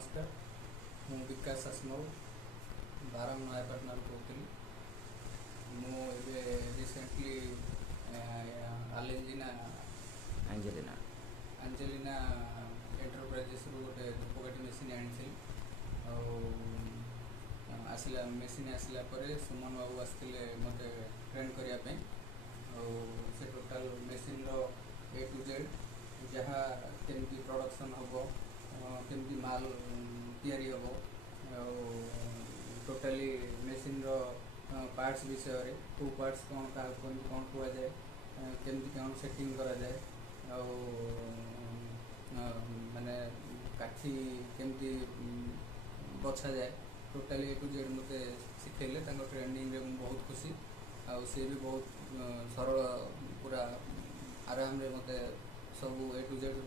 नमस्कार मु विकास आसमल बारम नयापाटना कहती मुझे रिसेंटली आलेंजिना एंजेलिना आंजेलिना एंटरप्राइजेस गोटे धूपकाठी मेसीन आनी आसला मेसीन आसला सुमन बाबू आसते मत ट्रेन करने से total machine A to Z जहाँ केमती प्रोडक्शन हम केमती माल तैयारी हम टोटाली मेसीन पार्ट्स विषय कौ पार्ट्स कौन क्या कौन कहुए केमती कौन सेटिंग करा जाए माने काठी केमती बछा जाए टोटाली ए टू जेड मत शिखेले ट्रेनिंग रे बहुत खुशी आउ सी भी बहुत सरल पूरा आराम रे मत सब ए टू जेड